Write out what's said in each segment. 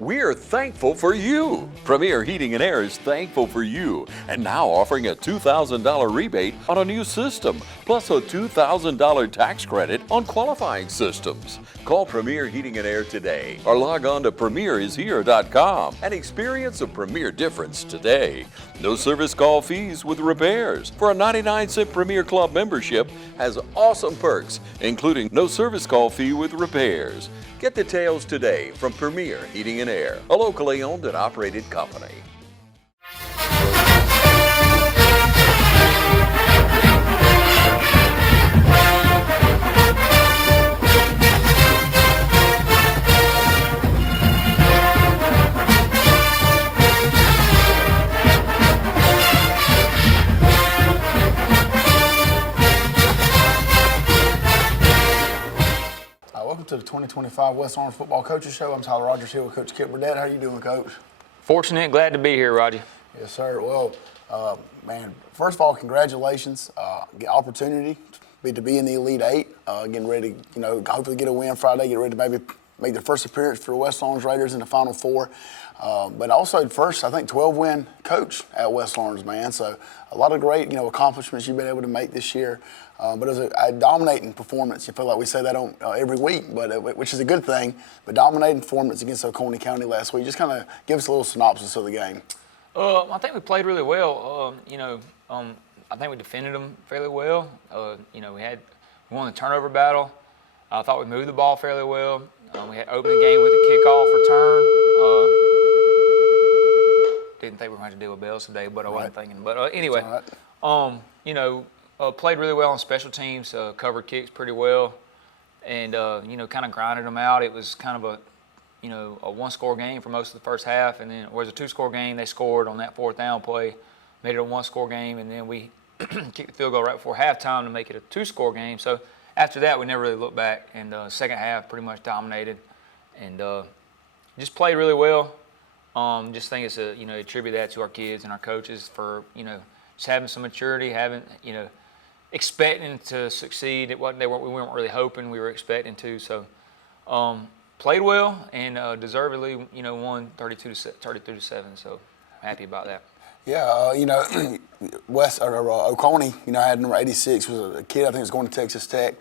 We're thankful for you. Premier Heating and Air is thankful for you and now offering a $2,000 rebate on a new system, plus a $2,000 tax credit on qualifying systems. Call Premier Heating and Air today or log on to premierishere.com and experience a Premier difference today. No service call fees with repairs. For a 99-cent Premier Club membership has awesome perks, including no service call fee with repairs. Get details today from Premier Heating and Air, a locally owned and operated company. Welcome to the 2025 West Orange Football Coaches Show. I'm Tyler Rogers here with Coach Kip Burdett. How are you doing, Coach? Fortunate, glad to be here, Roger. Yes, sir. Well, man, first of all, congratulations. Get opportunity to be in the Elite Eight. Getting ready to, hopefully get a win Friday. Get ready to maybe make their first appearance for the West Orange Raiders in the Final Four. But also first, I think, 12-win coach at West Orange, man. So a lot of great, accomplishments you've been able to make this year. But it was a dominating performance. You feel like we say that on every week, but which is a good thing. But dominating performance against Oconee County last week. Just kind of give us a little synopsis of the game. I think we played really well. I think we defended them fairly well. We won the turnover battle. I thought we moved the ball fairly well. We had opened the game with a kickoff return. Didn't think we were going to have to deal with bells today, but I wasn't thinking. But anyway, played really well on special teams, covered kicks pretty well, and kind of grinded them out. It was kind of a one-score game for most of the first half, and then it was a two-score game. They scored on that fourth down play, made it a one-score game, and then we kicked the field goal right before halftime to make it a two-score game. So after that, we never really looked back, and second half pretty much dominated, and just played really well. Just think it's attribute that to our kids and our coaches for just having some maturity, expecting to succeed. We weren't really hoping, we were expecting to. So played well and deservedly, won 32-7. So happy about that. Yeah, Oconee, had number 86, was a kid I think was going to Texas Tech.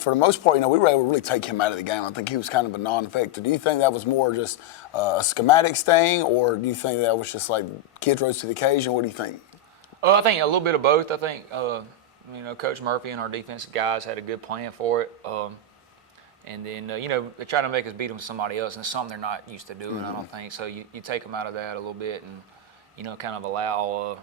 For the most part, we were able to really take him out of the game. I think he was kind of a non-factor. Do you think that was more just a schematics thing, or do you think that was just like kids rose to the occasion? What do you think? I think a little bit of both. I think, Coach Murphy and our defensive guys had a good plan for it. And then, they try to make us beat them with somebody else, and it's something they're not used to doing, I don't think. So you take them out of that a little bit and, kind of allow,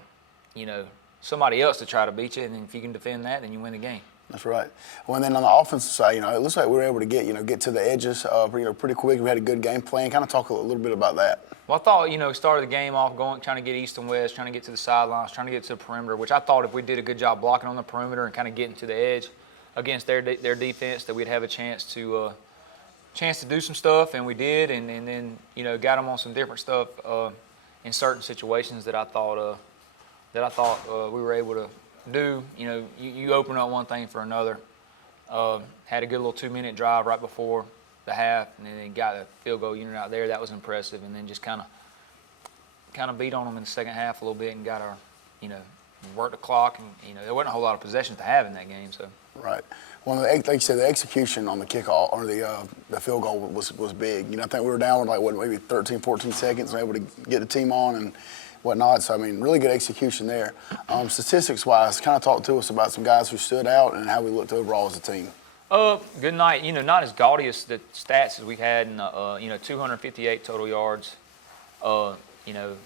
somebody else to try to beat you. And then if you can defend that, then you win the game. That's right. Well, and then on the offensive side, it looks like we were able to get to the edges, pretty quick. We had a good game plan. Kind of talk a little bit about that. Well, I thought, started the game off trying to get east and west, trying to get to the sidelines, trying to get to the perimeter, which I thought if we did a good job blocking on the perimeter and kind of getting to the edge against their defense, that we'd have a chance to do some stuff, and we did, and then, got them on some different stuff in certain situations that I thought we were able to do. You open up one thing for another. Had a good little 2-minute drive right before the half, and then got a field goal unit out there. That was impressive, and then just kind of beat on them in the second half a little bit and got our, worked the clock, and there wasn't a whole lot of possessions to have in that game. So right. Well, like you said, the execution on the kickoff or the field goal was big. I think we were down with maybe 13, 14 seconds, and able to get the team on and whatnot. So, really good execution there. Statistics-wise, kind of talk to us about some guys who stood out and how we looked overall as a team. Good night. Not as gaudy as the stats as we've had in 258 total yards,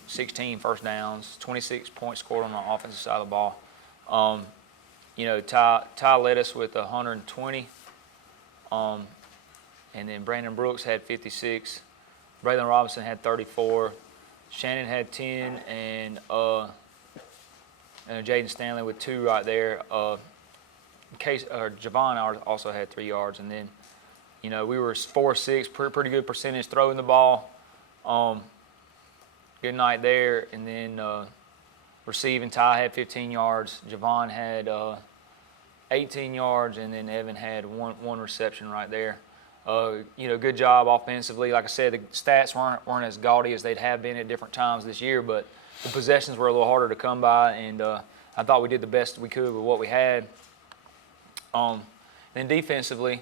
16 first downs, 26 points scored on the offensive side of the ball. Ty led us with 120, and then Brandon Brooks had 56. Braylon Robinson had 34. Shannon had 10, and Jaden Stanley with 2 right there. Javon also had 3 yards, and then, we were 4-6, pretty good percentage throwing the ball. Good night there, and then receiving, Ty had 15 yards. Javon had 18 yards, and then Evan had one reception right there. Good job offensively. Like I said, the stats weren't as gaudy as they'd have been at different times this year, but the possessions were a little harder to come by, and I thought we did the best we could with what we had. Then defensively,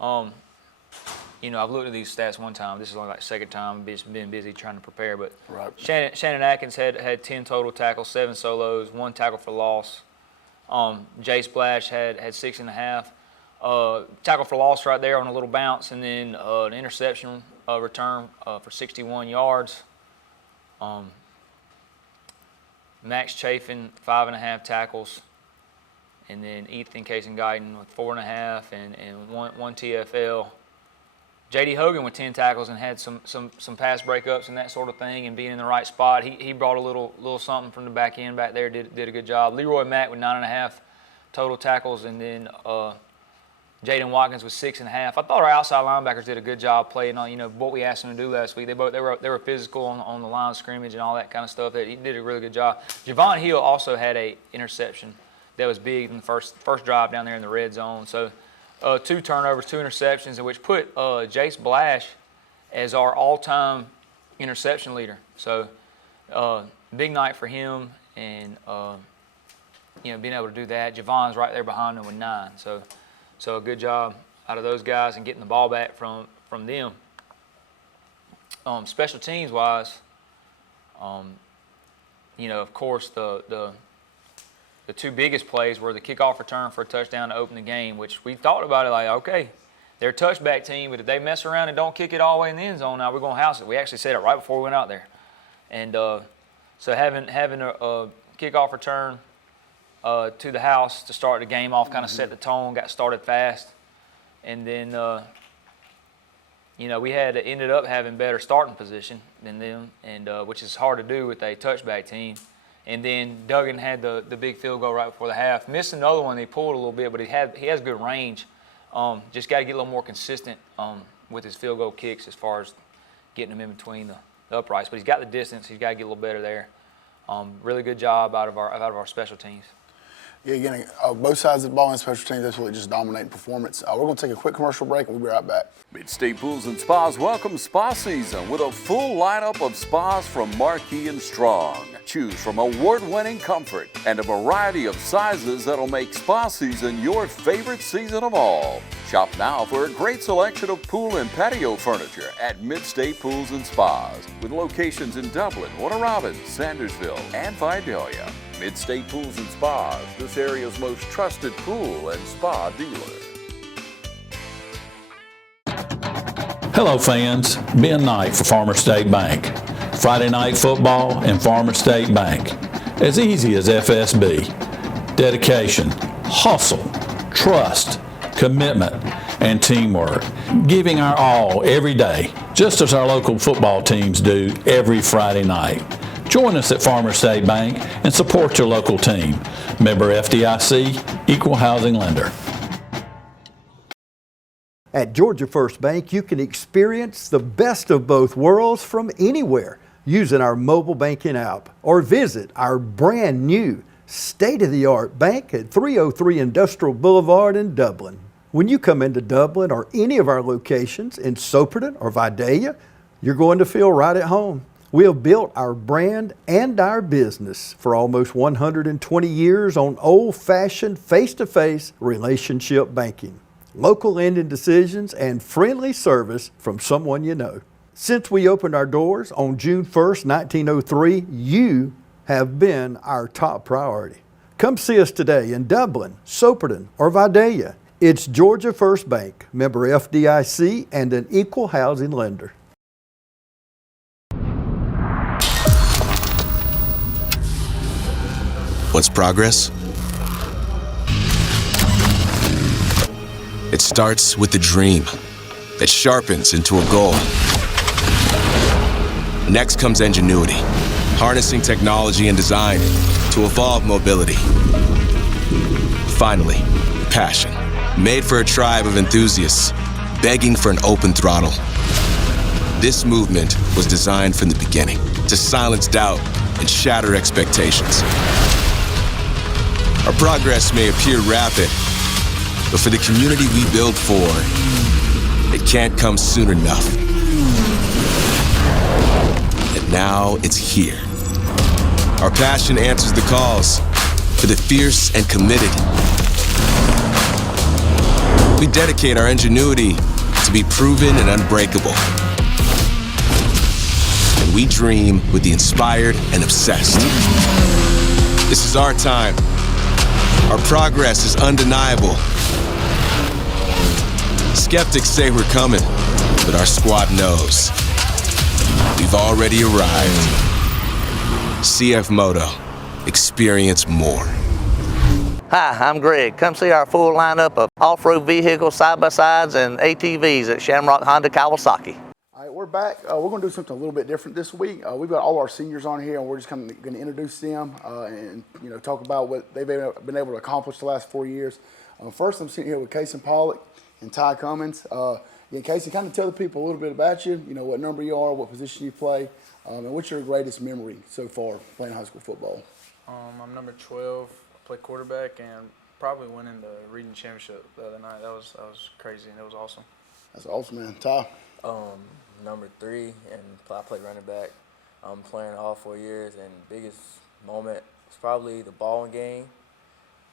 I've looked at these stats one time. This is only like the second time. I've been busy trying to prepare, but right. Shannon Atkins had 10 total tackles, 7 solos, 1 tackle for loss. Jay Splash had 6.5. Tackle for loss right there on a little bounce, and then an interception return for 61 yards. Max Chafin, 5.5 tackles. And then Ethan Casey-Guyton with 4.5 and one TFL. J.D. Hogan with 10 tackles and had some pass breakups and that sort of thing, and being in the right spot. He brought a little something from the back end back there, did a good job. Leroy Mack with 9.5 total tackles, and then Jaden Watkins with 6.5. I thought our outside linebackers did a good job playing on what we asked them to do last week. They were physical on the line of scrimmage and all that kind of stuff. He did a really good job. Javon Hill also had a interception that was big in the first drive down there in the red zone. So 2 turnovers, 2 interceptions, which put Jace Blash as our all-time interception leader. So big night for him, and being able to do that. Javon's right there behind him with 9. So a good job out of those guys and getting the ball back from them. Special teams wise, of course the 2 biggest plays were the kickoff return for a touchdown to open the game, which we thought about it like, okay, they're a touchback team, but if they mess around and don't kick it all the way in the end zone, now we're going to house it. We actually said it right before we went out there. And so having a kickoff return to the house to start the game off kind of set the tone, got started fast. And then, we ended up having better starting position than them, and which is hard to do with a touchback team. And then Duggan had the big field goal right before the half. Missed another one. He pulled a little bit, but he has good range. Just got to get a little more consistent with his field goal kicks as far as getting them in between the uprights. But he's got the distance. He's got to get a little better there. Really good job out of our special teams. Yeah, again, both sides of the ball and special teams, that's really just dominating performance. We're going to take a quick commercial break, and we'll be right back. Mid-State Pools and Spas welcome spa season with a full lineup of spas from Marquee and Strong. Choose from award-winning comfort and a variety of sizes that'll make spa season your favorite season of all. Shop now for a great selection of pool and patio furniture at Mid-State Pools and Spas, with locations in Dublin, Warner Robins, Sandersville, and Vidalia. Mid-State Pools and Spas, this area's most trusted pool and spa dealer. Hello fans, Ben Knight for Farmer State Bank. Friday night football and Farmer State Bank. As easy as FSB. Dedication, hustle, trust, commitment, and teamwork. Giving our all every day, just as our local football teams do every Friday night. Join us at Farmer State Bank and support your local team. Member FDIC, Equal Housing Lender. At Georgia First Bank, you can experience the best of both worlds from anywhere using our mobile banking app, or visit our brand new state-of-the-art bank at 303 Industrial Boulevard in Dublin. When you come into Dublin or any of our locations in Soperton or Vidalia, you're going to feel right at home. We have built our brand and our business for almost 120 years on old-fashioned face-to-face relationship banking, local lending decisions, and friendly service from someone you know. Since we opened our doors on June 1st, 1903, you have been our top priority. Come see us today in Dublin, Soperton, or Vidalia. It's Georgia First Bank, member FDIC, and an equal housing lender. What's progress? It starts with a dream that sharpens into a goal. Next comes ingenuity, harnessing technology and design to evolve mobility. Finally, passion, made for a tribe of enthusiasts, begging for an open throttle. This movement was designed from the beginning to silence doubt and shatter expectations. Our progress may appear rapid, but for the community we build for, It can't come soon enough. And now it's here. Our passion answers the calls for the fierce and committed. We dedicate our ingenuity to be proven and unbreakable. And we dream with the inspired and obsessed. This is our time. Our progress is undeniable. Skeptics say we're coming, but our squad knows. We've already arrived. CF Moto. Experience more. Hi, I'm Greg. Come see our full lineup of off-road vehicles, side-by-sides, and ATVs at Shamrock Honda Kawasaki. All right, we're back. We're going to do something a little bit different this week. We've got all our seniors on here, and we're just kind of going to introduce them and talk about what they've been able to accomplish the last 4 years. First, I'm sitting here with Casey Pollock and Ty Cummins. Casey, kind of tell the people a little bit about you. What number you are, what position you play, and what's your greatest memory so far playing high school football? I'm number 12. I play quarterback and probably winning the region championship the other night. That was crazy and it was awesome. That's awesome, man. Ty? Number 3, and I played running back. I'm playing all 4 years, and biggest moment was probably the bowling game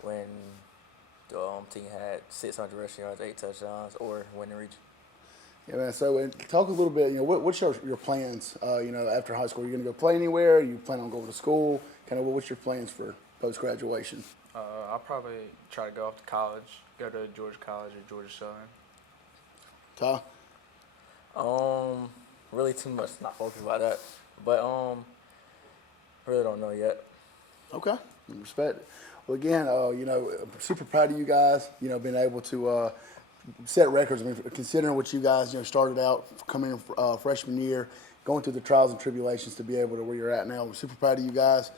when the team had 600 rushing yards, 8 touchdowns, or winning region. Yeah, man. So, talk a little bit. What's your plans? After high school, are you going to go play anywhere? Are you plan on going to school? Kind of, what's your plans for post graduation? I'll probably try to go off to college, go to Georgia College or Georgia Southern. Ty? Really too much, not focused about that, but really don't know yet. Okay, respect. Well, again, I'm super proud of you guys. Being able to set records. I mean, considering what you guys, started out coming in freshman year, going through the trials and tribulations to be able to where you're at now. I'm super proud of you guys.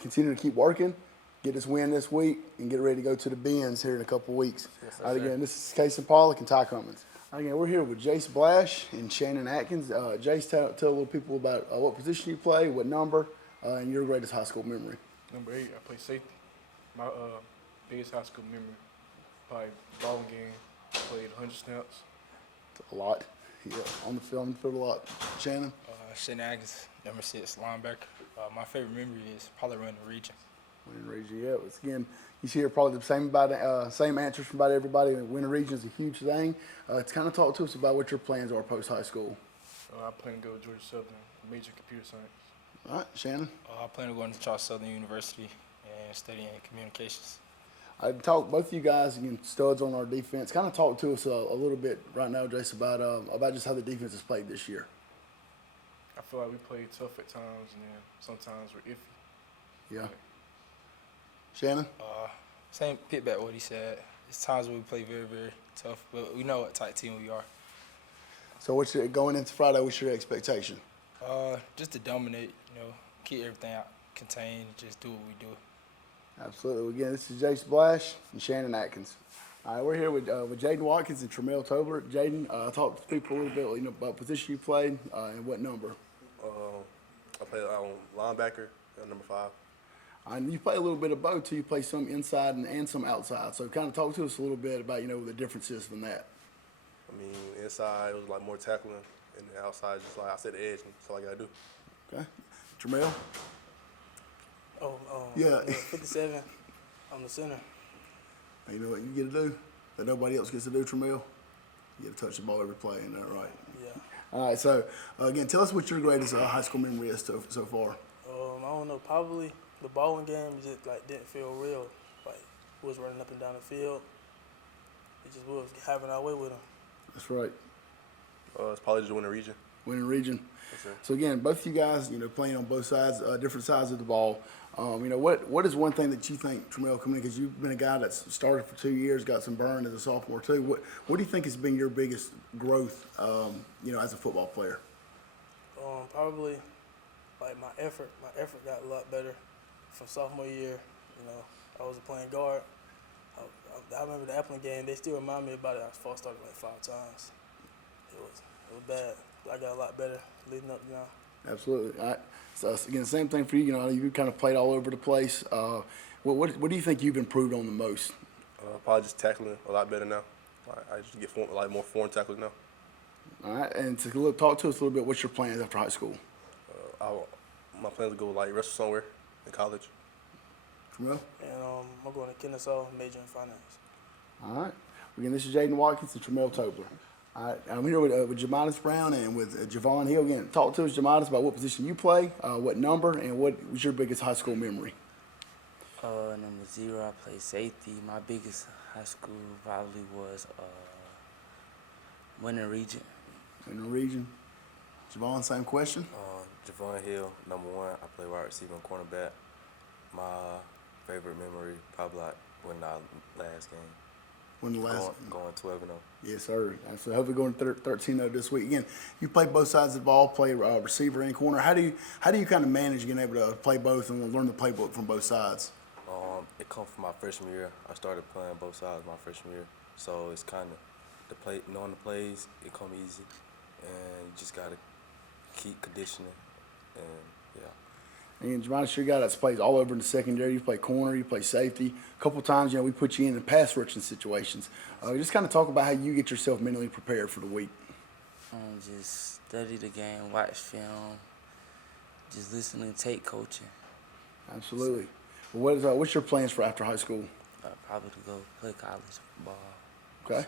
Continue to keep working, get this win this week, and get ready to go to the Benz here in a couple weeks. Yes, All right, again, this is Casey Pollock and Ty Cummins. Again, we're here with Jace Blash and Shannon Atkins. Jace, tell little people about what position you play, what number, and your greatest high school memory. Number 8, I play safety. My biggest high school memory, probably bowling game. Played 100 snaps. A lot. Yeah, on the field a lot. Shannon? Shannon Atkins, number 6, linebacker. My favorite memory is probably running the region. Winning region, yeah. It's, again, you hear probably the same answers from about everybody. Winning region is a huge thing. It's kind of talk to us about what your plans are post high school. I plan to go to Georgia Southern, major computer science. All right, Shannon? I plan on going to Charles Southern University and studying communications. I talk both of you guys, again, studs on our defense. Kind of talk to us a little bit right now, Jace, about just how the defense has played this year. I feel like we played tough at times, and then sometimes we're iffy. Yeah. Shannon? Same, get back what he said. It's times when we play very, very tough, but we know what type team we are. So going into Friday, what's your expectation? Just to dominate, keep everything out contained, just do what we do. Absolutely. Again, this is Jace Blash and Shannon Atkins. All right, we're here with Jaden Watkins and Tremel Tobler. Jaden, talk to people a little bit, about position you played and what number. I play linebacker, number 5. And you play a little bit of both too. You play some inside and some outside. So kind of talk to us a little bit about the differences from that. I mean, inside it was like more tackling, and the outside just like I said, the edge. That's all I gotta do. Okay, Tremel. Yeah. 57. I'm the center. You know what you get to do that nobody else gets to do, Tremel? You get to touch the ball every play, isn't that right? Yeah. All right, so again, tell us what your greatest high school memory is so far. I don't know, probably the bowling game just didn't feel real. We was running up and down the field. It just was having our way with them. That's right. It's probably just winning region. Winning region. Yes, so again, both of you guys, playing on both sides, different sides of the ball. What is one thing that you think, Tremel, coming in, because you've been a guy that's started for 2 years, got some burn as a sophomore too. What do you think has been your biggest growth, as a football player? Probably my effort. My effort got a lot better from sophomore year. I was playing guard. I remember the Appleton game. They still remind me about it. I false started 5 times. It was bad. But I got a lot better leading up now. Absolutely. All right. So again, same thing for you. You kind of played all over the place. What do you think you've improved on the most? Probably just tackling a lot better now. I just get more foreign tackles now. All right, and talk to us a little bit. What's your plans after high school? My plans to go like wrestle somewhere in college. Jamel? And I'm going to Kennesaw, major in finance. All right. Again, this is Jaden Watkins and Tramel Tobler. All right, I'm here with Jamidas Brown and with Javon Hill. Again, talk to us, Jamidas, about what position you play, what number, and what was your biggest high school memory? Number 0, I played safety. My biggest high school probably was winning region. In the region. Javon, same question. Javon Hill, number 1. I play wide receiver and cornerback. My favorite memory probably like when our last game. When the last going 12-0. Yes, sir. So hopefully going 13-0 this week. Again, you play both sides of the ball, play receiver and corner. How do you kind of manage getting able to play both and learn the playbook from both sides? It comes from my freshman year. I started playing both sides my freshman year, so it's kind of knowing the plays. It come easy, and you just gotta keep conditioning, and yeah. And Jamidas, you're a guy that plays all over in the secondary. You play corner, you play safety. A couple of times, we put you in the pass rushing situations. Just kind of talk about how you get yourself mentally prepared for the week. Just study the game, watch film, just listening to tape coaching. Absolutely. Well, what's your plans for after high school? Probably to go play college ball. Okay.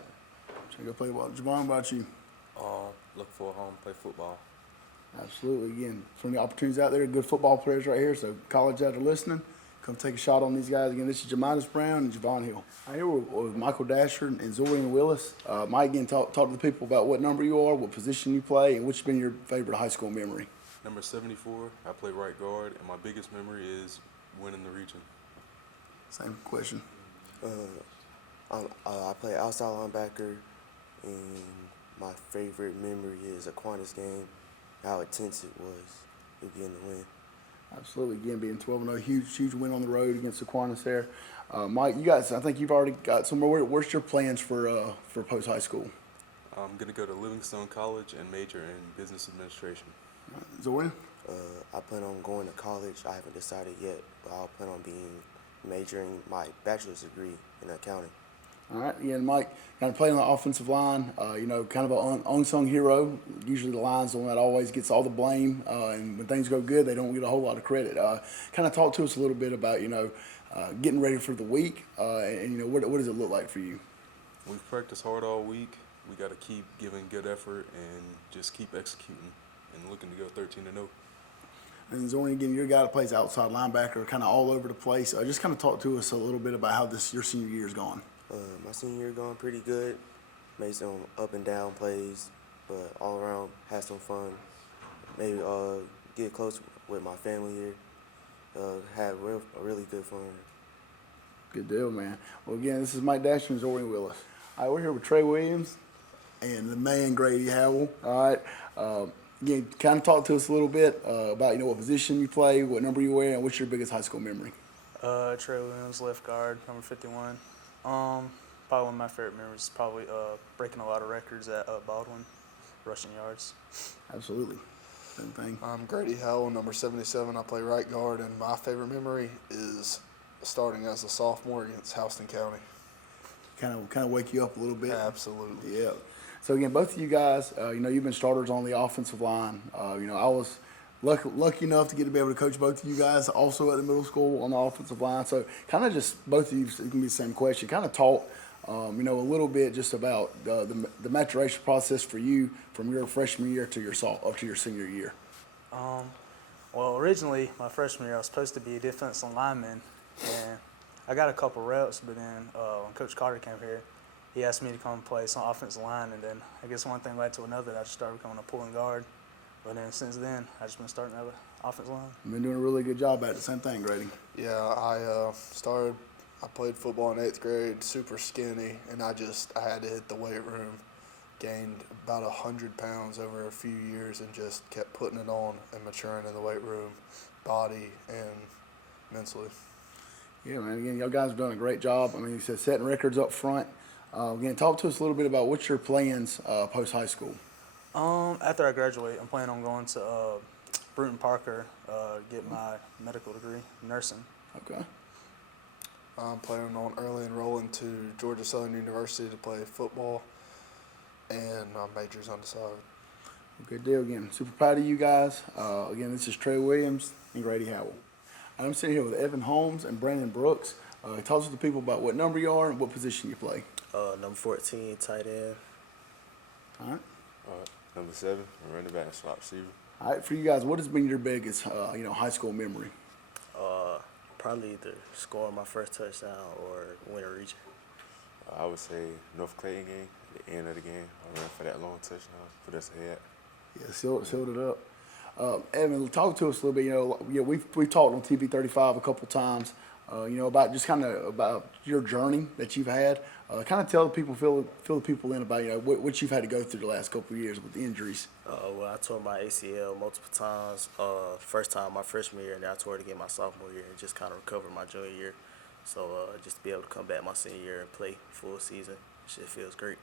So you go play ball. Javon, about you? Look for a home, play football. Absolutely. Again, some of the opportunities out there, good football players right here. So college out there listening, come take a shot on these guys. Again, this is Jamidas Brown and Javon Hill. Right here with Michael Dasher and Zorian Willis. Mike, again, talk to the people about what number you are, what position you play, and what's been your favorite high school memory. Number 74, I play right guard, and my biggest memory is winning the region. Same question. I play outside linebacker, and my favorite memory is Aquinas game, how intense it was getting the win. Absolutely. Again, being 12-0, huge win on the road against Aquinas there. Mike, you guys, I think you've already got somewhere. What's your plans for post high school? I'm going to go to Livingstone College and major in business administration. Zorian? I plan on going to college. I haven't decided yet, but I'll plan on majoring my bachelor's degree in accounting. All right, again, Mike, kind of playing on the offensive line, kind of an unsung hero. Usually the line's the one that always gets all the blame, and when things go good, they don't get a whole lot of credit. Kind of talk to us a little bit about, getting ready for the week, and what does it look like for you? We've practiced hard all week. We got to keep giving good effort and just keep executing and looking to go 13-0. And Zorian, again, you're a guy that plays outside linebacker, kind of all over the place. Just kind of talk to us a little bit about how your senior year is going. My senior year going pretty good. Made some up and down plays, but all around had some fun. Maybe get close with my family here. Had a really good fun. Good deal, man. Well, again, this is Mike Dasher and Zorian Willis. All right, we're here with Trey Williams and the man Grady Howell. All right. Again, kind of talk to us a little bit about what position you play, what number you wear, and what's your biggest high school memory. Trey Williams, left guard, number 51. Probably one of my favorite memories is probably breaking a lot of records at Baldwin, rushing yards. Absolutely. Same thing. I'm Grady Howell, number 77. I play right guard, and my favorite memory is starting as a sophomore against Houston County. Kind of wake you up a little bit. Absolutely. Yeah. So again, both of you guys, you've been starters on the offensive line. I was lucky enough to get to be able to coach both of you guys also at the middle school on the offensive line. So kind of just both of you, it can be the same question. Kind of talk, a little bit just about the maturation process for you from your freshman year to your senior year. Well, originally my freshman year I was supposed to be a defensive lineman, and I got a couple reps. But then when Coach Carter came here, he asked me to come play some offensive line, and then I guess one thing led to another. I just started becoming a pulling guard. But then since then, I've just been starting at the offensive line. You've been doing a really good job at it. Same thing, Grady. Yeah, I played football in 8th grade, super skinny, and I had to hit the weight room. Gained about 100 pounds over a few years and just kept putting it on and maturing in the weight room, body and mentally. Yeah, man. Again, y'all guys have done a great job. I mean, you said setting records up front. Again, talk to us a little bit about what's your plans post high school. After I graduate, I'm planning on going to Bruton Parker, get my medical degree, nursing. Okay. I'm planning on early enrolling to Georgia Southern University to play football. and my major's undecided. Good deal again. Super proud of you guys. Again, this is Trey Williams and Grady Howell. I'm sitting here with Evan Holmes and Brandon Brooks. Talk to the people about what number you are and what position you play. Number 14, tight end. All right. Number 7, running back, slot receiver. All right, for you guys, what has been your biggest, high school memory? Probably either scoring my first touchdown or winning region. I would say North Clayton game, at the end of the game. I ran for that long touchdown, put us ahead. Yeah, sealed it up. Evan, talk to us a little bit. We've talked on TV 35 a couple times. About just kind of about your journey that you've had. Kind of tell the people, fill the people in about what you've had to go through the last couple of years with the injuries. Well, I tore my ACL multiple times. First time my freshman year, and then I tore it again my sophomore year, and just kind of recovered my junior year. So just to be able to come back my senior year and play full season, shit feels great.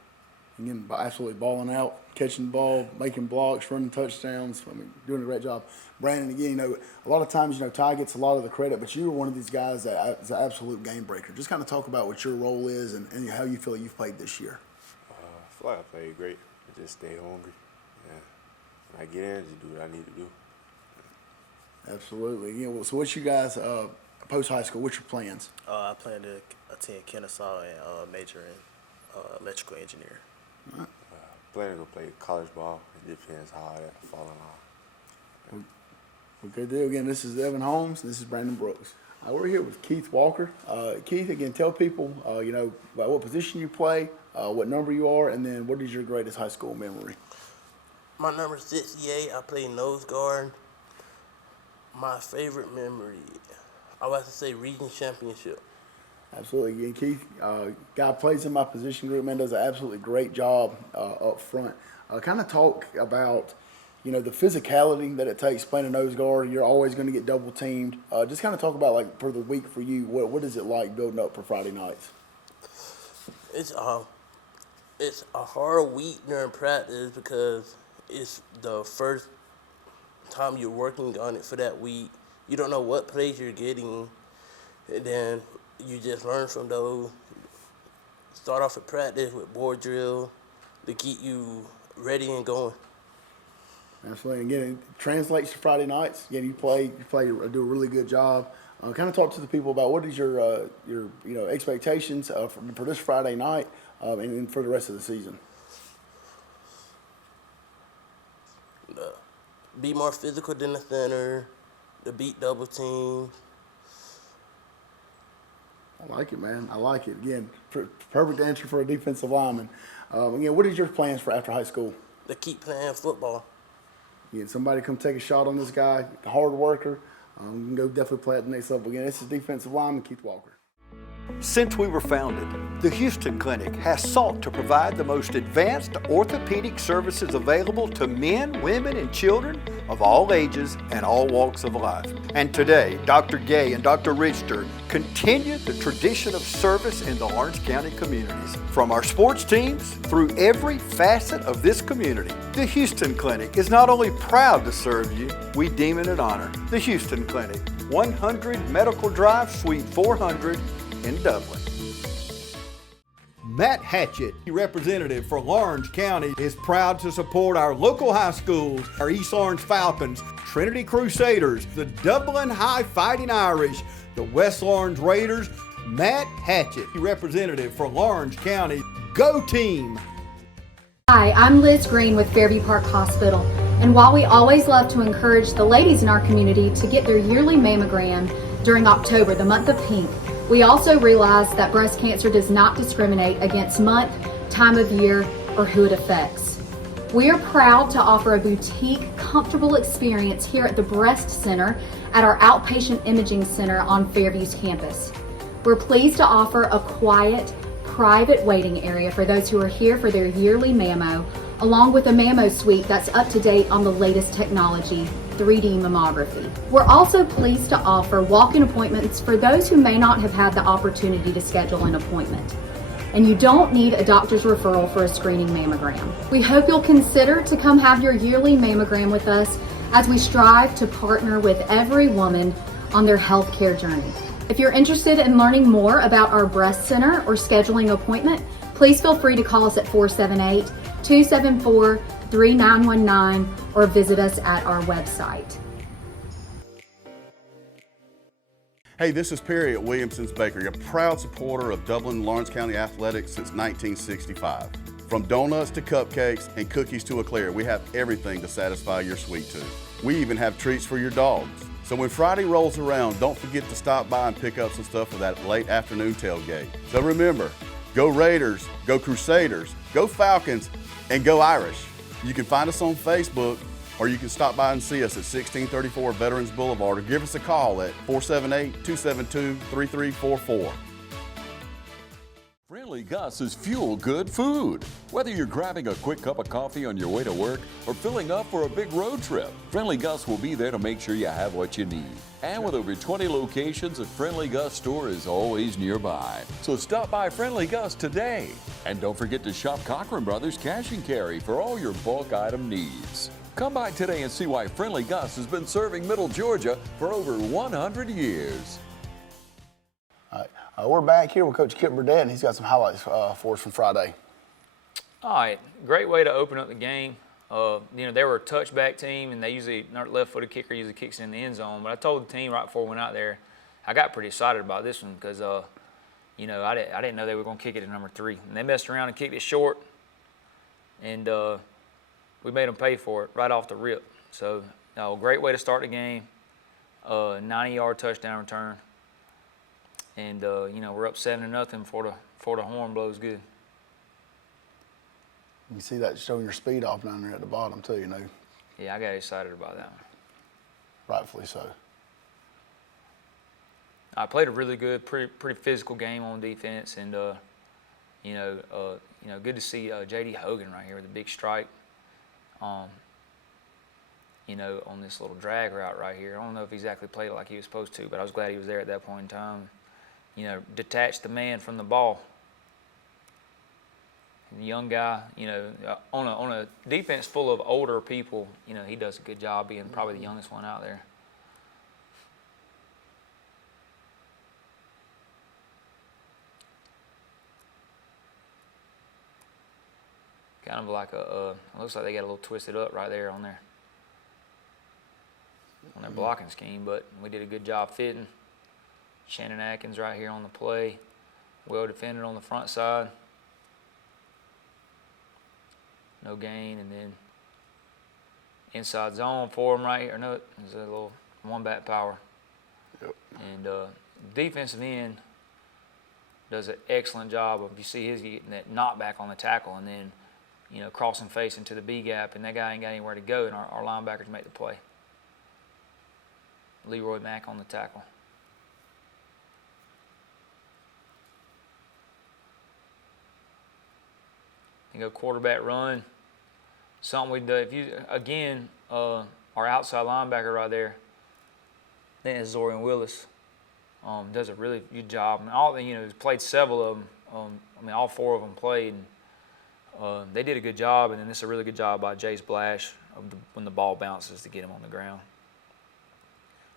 Again, absolutely balling out, catching the ball, making blocks, running touchdowns. Doing a great job. Brandon, again, a lot of times, Ty gets a lot of the credit, but you were one of these guys that is an absolute game breaker. Just kind of talk about what your role is and how you feel you've played this year. I feel like I played great. I just stay hungry. Yeah. When I get in, just do what I need to do. Absolutely. So what's you guys, post-high school, what's your plans? I plan to attend Kennesaw and major in electrical engineering. Right. Planning to go play college ball. It depends how that fall in line. Well, good deal. Again, this is Evan Holmes. This is Brandon Brooks. We're here with Keith Walker. Keith, again, tell people, about what position you play, what number you are, and then what is your greatest high school memory? My number is 68. I play nose guard. My favorite memory, I would have to say region championship. Absolutely. Again, Keith, guy plays in my position group, man, does an absolutely great job up front. Kind of talk about, the physicality that it takes playing a nose guard. You're always going to get double teamed. Just kind of talk about, for the week for you, what is it like building up for Friday nights? It's a hard week during practice because it's the first time you're working on it for that week. You don't know what plays you're getting, and then you just learn from those. Start off at practice with board drill to keep you ready and going. Absolutely. Again, it translates to Friday nights. Again, you do a really good job. Kind of talk to the people about what is your expectations for this Friday night and for the rest of the season. Be more physical than the center, to beat double teams. I like it, man. I like it. Again, perfect answer for a defensive lineman. Again, what is your plans for after high school? To keep playing football. Again, somebody come take a shot on this guy, a hard worker. You can go definitely play at the next level. Again, this is defensive lineman Keith Walker. Since we were founded, the Houston Clinic has sought to provide the most advanced orthopedic services available to men, women, and children of all ages and all walks of life. And today, Dr. Gay and Dr. Richter continue the tradition of service in the Lawrence County communities. From our sports teams through every facet of this community, the Houston Clinic is not only proud to serve you, we deem it an honor. The Houston Clinic, 100 Medical Drive, Suite 400, in Dublin. Matt Hatchett, representative for Lawrence County, is proud to support our local high schools, our East Orange Falcons, Trinity Crusaders, the Dublin High Fighting Irish, the West Lawrence Raiders. Matt Hatchett, representative for Lawrence County. Go team! Hi, I'm Liz Green with Fairview Park Hospital, and while we always love to encourage the ladies in our community to get their yearly mammogram during October, the month of pink, we also realize that breast cancer does not discriminate against month, time of year, or who it affects. We are proud to offer a boutique, comfortable experience here at the Breast Center at our outpatient imaging center on Fairview's campus. We're pleased to offer a quiet, private waiting area for those who are here for their yearly mammo, along with a mammo suite that's up to date on the latest technology, 3D mammography. We're also pleased to offer walk-in appointments for those who may not have had the opportunity to schedule an appointment. And you don't need a doctor's referral for a screening mammogram. We hope you'll consider to come have your yearly mammogram with us as we strive to partner with every woman on their healthcare journey. If you're interested in learning more about our breast center or scheduling an appointment, please feel free to call us at 274-3919 or visit us at our website. Hey, this is Perry at Williamson's Bakery, a proud supporter of Dublin and Lawrence County athletics since 1965. From donuts to cupcakes and cookies to eclair, we have everything to satisfy your sweet tooth. We even have treats for your dogs. So when Friday rolls around, don't forget to stop by and pick up some stuff for that late afternoon tailgate. So remember, go Raiders, go Crusaders, go Falcons, and go Irish. You can find us on Facebook, or you can stop by and see us at 1634 Veterans Boulevard, or give us a call at 478-272-3344. Friendly Gus is fuel good food. Whether you're grabbing a quick cup of coffee on your way to work or filling up for a big road trip, Friendly Gus will be there to make sure you have what you need. And with over 20 locations, a Friendly Gus store is always nearby. So stop by Friendly Gus today. And don't forget to shop Cochran Brothers Cash and Carry for all your bulk item needs. Come by today and see why Friendly Gus has been serving Middle Georgia for over 100 years. We're back here with Coach Kip Burdett, and he's got some highlights for us from Friday. All right, great way to open up the game. They were a touchback team, and they usually, our left-footed kicker usually kicks in the end zone. But I told the team right before we went out there, I got pretty excited about this one because, I didn't know they were going to kick it at number 3. And they messed around and kicked it short, and we made them pay for it right off the rip. So, great way to start the game. 90-yard touchdown return. And, we're up 7-0 before the horn blows good. You see that showing your speed off down there at the bottom, too, Yeah, I got excited about that one. Rightfully so. I played a really good, pretty physical game on defense, and, good to see J.D. Hogan right here with a big strike. On this little drag route right here. I don't know if he exactly played it like he was supposed to, but I was glad he was there at that point in time. Detach the man from the ball. And the young guy, on a defense full of older people, he does a good job being probably the youngest one out there. Kind of like it looks like they got a little twisted up right there on their blocking scheme, but we did a good job fitting. Shannon Atkins right here on the play. Well defended on the front side. No gain, and then inside zone for him right here. No, there's a little one-back power. Yep. And defensive end does an excellent job of, you see his getting that knockback on the tackle and then, crossing face into the B gap, and that guy ain't got anywhere to go, and our linebackers make the play. Leroy Mack on the tackle. You go quarterback run. Something we do. If you our outside linebacker right there, I think it's Zorian Willis, does a really good job. And he's played several of them. All 4 of them played. And, they did a good job, and then this is a really good job by Jace Blash when the ball bounces to get him on the ground.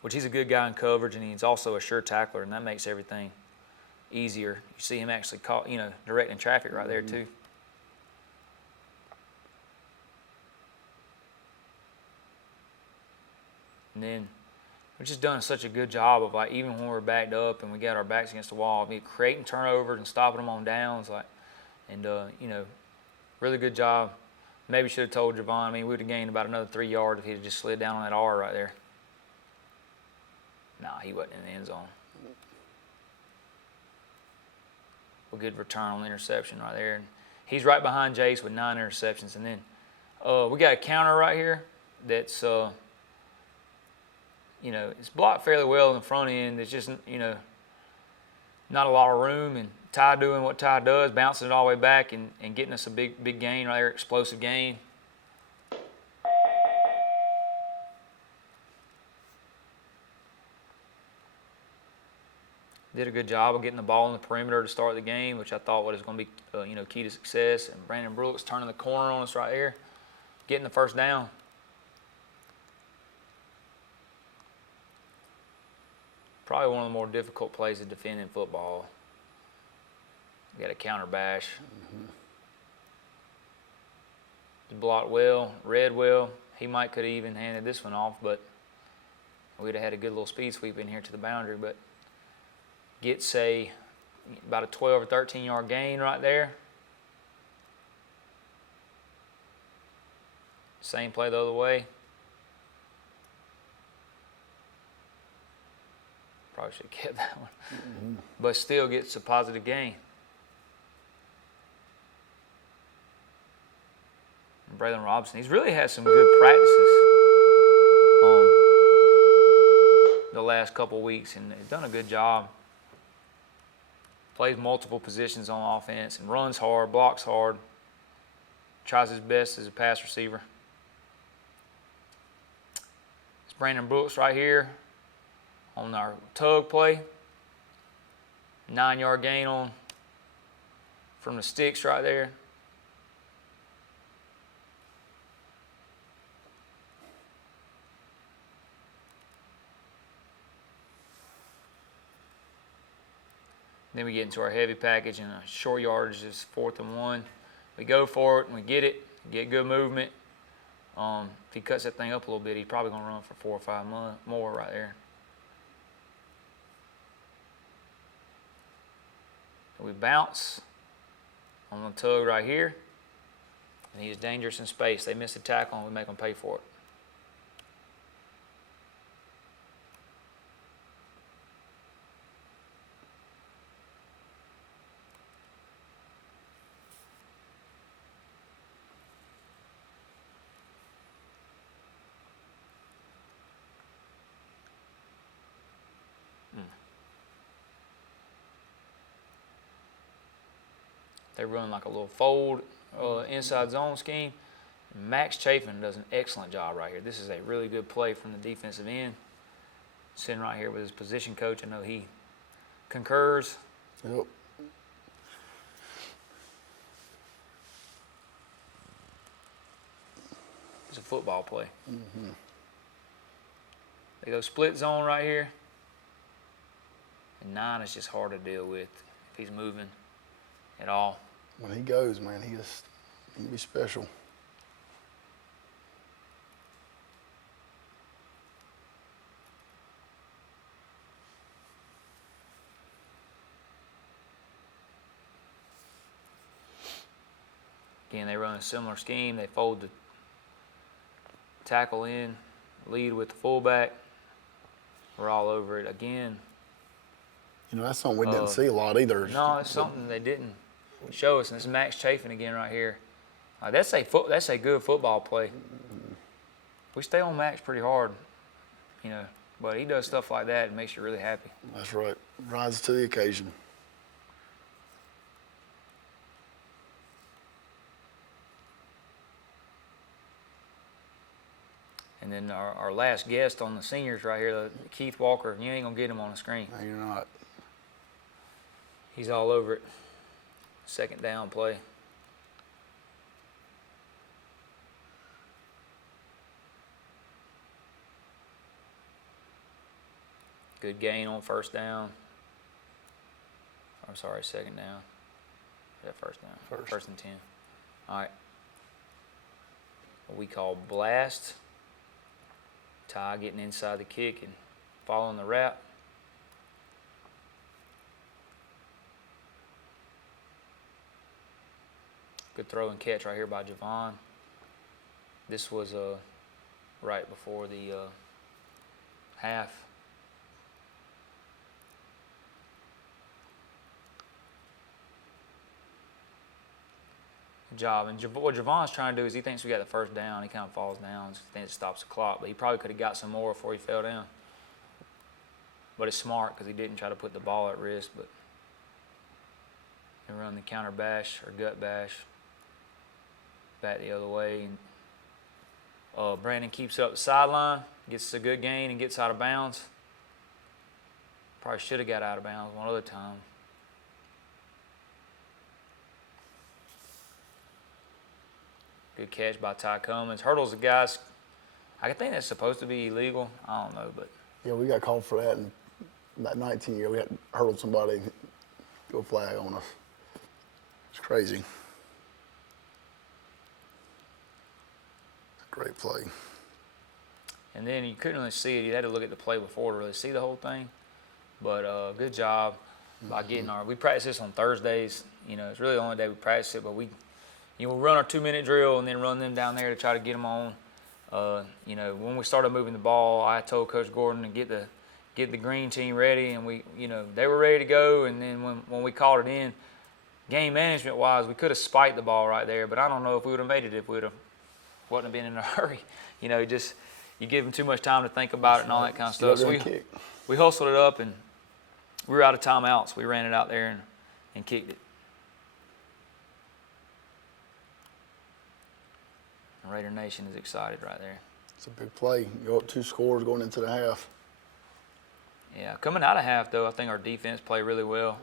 Which he's a good guy in coverage, and he's also a sure tackler, and that makes everything easier. You see him actually directing traffic right there too. And then we've just done such a good job of, even when we're backed up and we got our backs against the wall, creating turnovers and stopping them on downs, really good job. Maybe should have told Javon. We would have gained about another 3 yards if he had just slid down on that R right there. Nah, he wasn't in the end zone. A good return on the interception right there. And he's right behind Jace with 9 interceptions. And then we got a counter right here that's it's blocked fairly well in the front end. It's just, not a lot of room. And Ty doing what Ty does, bouncing it all the way back and getting us a big gain right there, explosive gain. Did a good job of getting the ball in the perimeter to start the game, which I thought was going to be, key to success. And Brandon Brooks turning the corner on us right here, getting the first down. Probably one of the more difficult plays to defend in football. We got a counter bash. blocked well, read well. He might could have even handed this one off, but we'd have had a good little speed sweep in here to the boundary. But gets about a 12 or 13 yard gain right there. Same play the other way. Probably should have kept that one. But still gets a positive gain. And Braylon Robinson, he's really had some good practices the last couple weeks, and he's done a good job. Plays multiple positions on offense and runs hard, blocks hard, tries his best as a pass receiver. It's Brandon Brooks right here on our tug play. 9 yard gain on from the sticks right there. Then we get into our heavy package, and a short yardage is 4th and 1. We go for it and we get it, get good movement. If he cuts that thing up a little bit, he's probably going to run for 4 or 5 more right there. We bounce on the tug right here, and he's dangerous in space. They miss a tackle, and we make them pay for it. They run like a little fold inside zone scheme. Max Chafin does an excellent job right here. This is a really good play from the defensive end. Sitting right here with his position coach. I know he concurs. Yep. It's a football play. Mm-hmm. They go split zone right here. And 9 is just hard to deal with if he's moving at all. When he goes, man, he can be special. Again, they run a similar scheme. They fold the tackle in, lead with the fullback. We're all over it again. You know, that's something we didn't see a lot either. No, it's something they didn't show us. And this is Max Chafin again right here. That's a good football play. We stay on Max pretty hard, you know, but he does stuff like that and makes you really happy. That's right. Rises to the occasion. And then our last guest on the seniors right here, Keith Walker, you ain't going to get him on the screen. No, you're not. He's all over it. 2nd down play. Good gain on 1st down. I'm sorry, 2nd down. Is that 1st down? 1st and 10. All right. What we call blast. Ty getting inside the kick and following the wrap. Good throw and catch right here by Javon. This was right before the half. Good job. And what Javon's trying to do is he thinks we got the 1st down. He kind of falls down. Then it stops the clock. But he probably could have got some more before he fell down. But it's smart because he didn't try to put the ball at risk. But they run the counter bash or gut bash. Back the other way. And Brandon keeps up the sideline, gets a good gain and gets out of bounds. Probably should have got out of bounds one other time. Good catch by Ty Cummins. Hurdles the guys. I think that's supposed to be illegal. I don't know, but. Yeah, we got called for that in that 19 year. We had hurdled somebody, go flag on us. It's crazy. Great play. And then you couldn't really see it. You had to look at the play before to really see the whole thing. But good job by getting we practice this on Thursdays. You know, it's really the only day we practice it, but we run our 2-minute drill and then run them down there to try to get them on. You know, when we started moving the ball, I told Coach Gordon to get the green team ready, and they were ready to go. And then when we called it in, game management wise, we could have spiked the ball right there, but I don't know if we would have made it if we wouldn't have been in a hurry. You know, you give them too much time to think about it and all that kind of stuff. So we hustled it up, and we were out of timeouts. We ran it out there and kicked it. Raider Nation is excited right there. It's a big play. You're up 2 scores going into the half. Yeah, coming out of half, though, I think our defense played really well.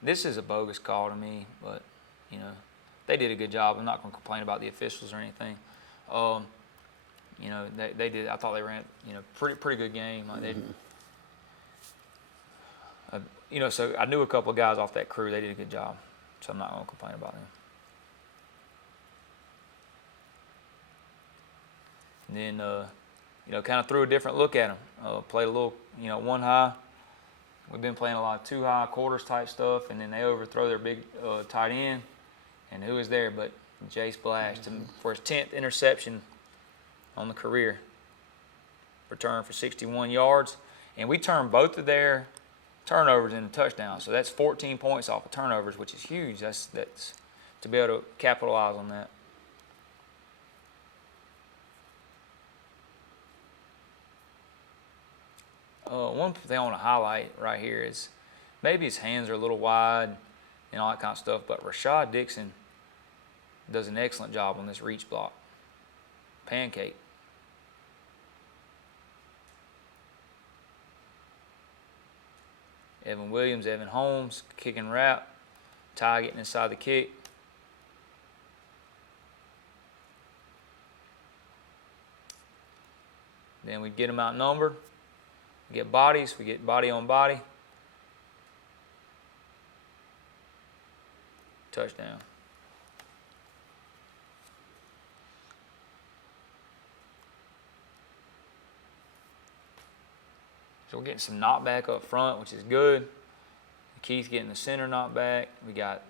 This is a bogus call to me, but, you know, they did a good job. I'm not going to complain about the officials or anything. You know, they did. I thought they ran, you know, pretty good game. Like you know, so I knew a couple of guys off that crew. They did a good job, so I'm not going to complain about them. And then, you know, kind of threw a different look at them. Played a little, you know, 1 high. We've been playing a lot of 2 high quarters type stuff, and then they overthrow their big tight end. And who is there but Jace Blash for his 10th interception on the career. Return for 61 yards. And we turned both of their turnovers into touchdowns. So that's 14 points off of turnovers, which is huge. That's to be able to capitalize on that. One thing I want to highlight right here is maybe his hands are a little wide and all that kind of stuff, but Rashad Dixon does an excellent job on this reach block. Pancake. Evan Williams, Evan Holmes, kick and wrap. Ty getting inside the kick. Then we get them outnumbered. We get bodies. We get body on body. Touchdown. So we're getting some knockback up front, which is good. Keith getting the center knockback. We got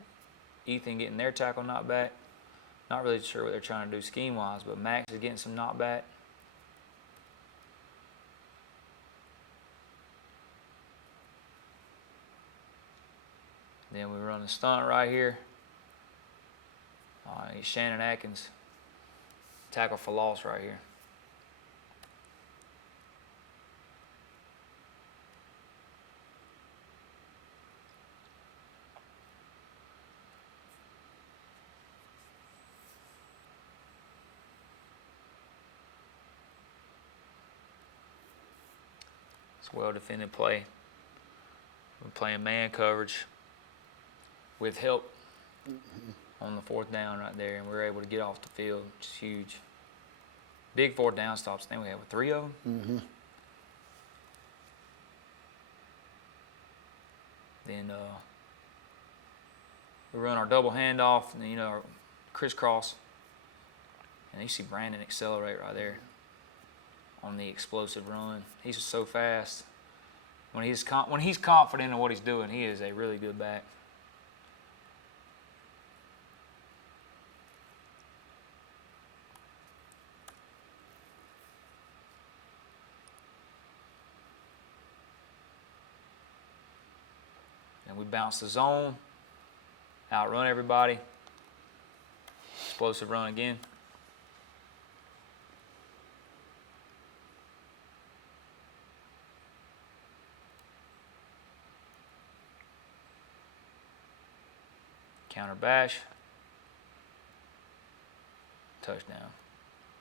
Ethan getting their tackle knockback. Not really sure what they're trying to do scheme-wise, but Max is getting some knockback. Then we run the stunt right here. Shannon Atkins. Tackle for loss right here. It's a well-defended play. We're playing man coverage with help on the 4th down right there, and we were able to get off the field, which is huge. Big 4th down stops. I think we have 3 of them. Then we run our double handoff, and then, you know, our crisscross, and you see Brandon accelerate right there on the explosive run. He's just so fast. When he's confident in what he's doing, he is a really good back. And we bounce the zone, outrun everybody. Explosive run again. Counter bash. Touchdown.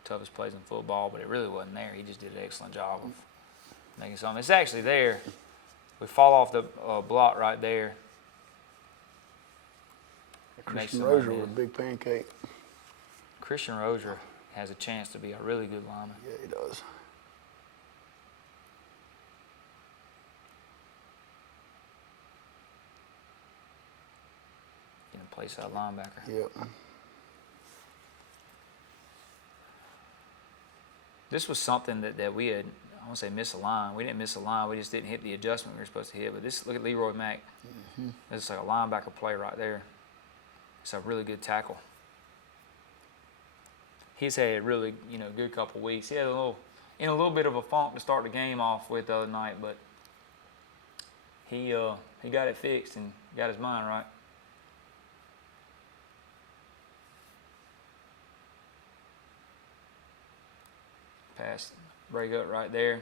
Toughest plays in football, but it really wasn't there. He just did an excellent job of making something. It's actually there. We fall off the block right there. Christian Rozier with a big pancake. Christian Rozier has a chance to be a really good lineman. Yeah, he does. Getting place out linebacker. Yep. This was something that we had, I won't say miss a line. We didn't miss a line. We just didn't hit the adjustment we were supposed to hit. But look at Leroy Mack. This is like a linebacker play right there. It's a really good tackle. He's had a really, good couple weeks. He had in a little bit of a funk to start the game off with the other night, but he got it fixed and got his mind right. Pass, break up right there.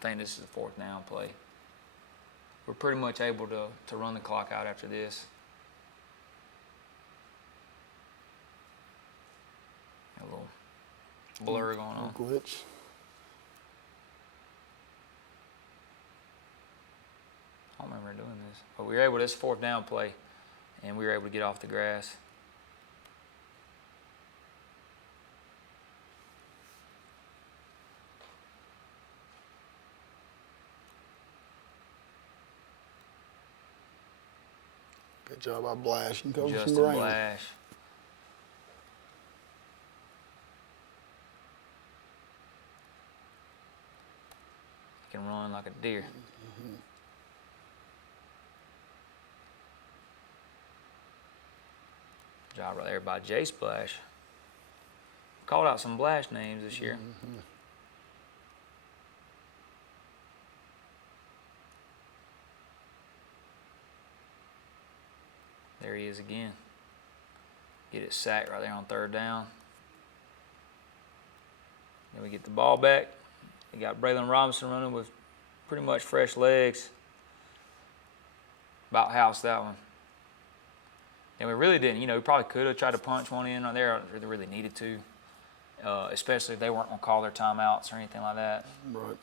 I think this is a 4th down play. We're pretty much able to run the clock out after this. A little blur going on. Glitch. I don't remember doing this, but we were able. This 4th down play, and we were able to get off the grass. Good job by Blash and Coach Justin Graham. Blash. Can run like a deer. Job right there by Jay Splash. Called out some Blash names this year. There he is again. Get it sacked right there on 3rd down. Then we get the ball back. We got Braylon Robinson running with pretty much fresh legs. About housed that one. And we really didn't. We probably could have tried to punch one in on there. They really needed to, especially if they weren't going to call their timeouts or anything like that. Right.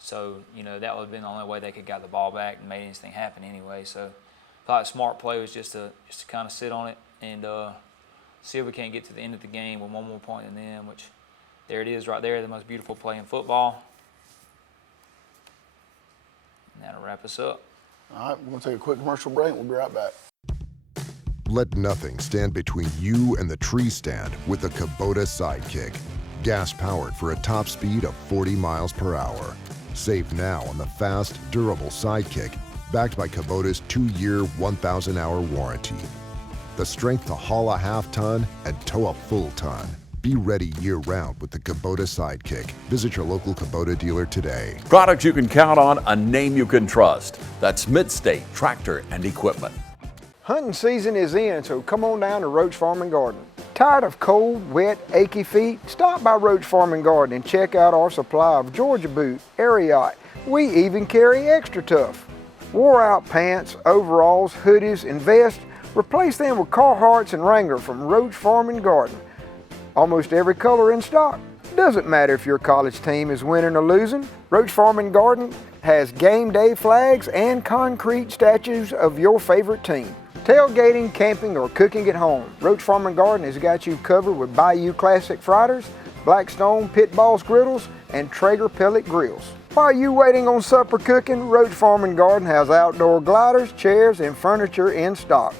So, that would have been the only way they could got the ball back and made anything happen anyway. So, I thought a smart play was just to kind of sit on it and see if we can't get to the end of the game with one more point in the end, which there it is right there, the most beautiful play in football. And that'll wrap us up. All right, we're going to take a quick commercial break. We'll be right back. Let nothing stand between you and the tree stand with the Kubota Sidekick. Gas-powered for a top speed of 40 miles per hour. Save now on the fast, durable Sidekick, backed by Kubota's 2-year, 1,000-hour warranty. The strength to haul a half-ton and tow a full ton. Be ready year-round with the Kubota Sidekick. Visit your local Kubota dealer today. Products you can count on, a name you can trust. That's Midstate Tractor and Equipment. Hunting season is in, so come on down to Roach Farm and Garden. Tired of cold, wet, achy feet? Stop by Roach Farm and Garden and check out our supply of Georgia Boot, Ariat. We even carry Extra Tough. Wore out pants, overalls, hoodies, and vests, replace them with Carhartts and Wrangler from Roach Farm and Garden. Almost every color in stock. Doesn't matter if your college team is winning or losing. Roach Farm and Garden has game day flags and concrete statues of your favorite team. Tailgating, camping, or cooking at home, Roach Farm and Garden has got you covered with Bayou Classic Fritters, Blackstone Pit Boss Griddles, and Traeger Pellet Grills. While you waiting on supper cooking, Roach Farm and Garden has outdoor gliders, chairs, and furniture in stock.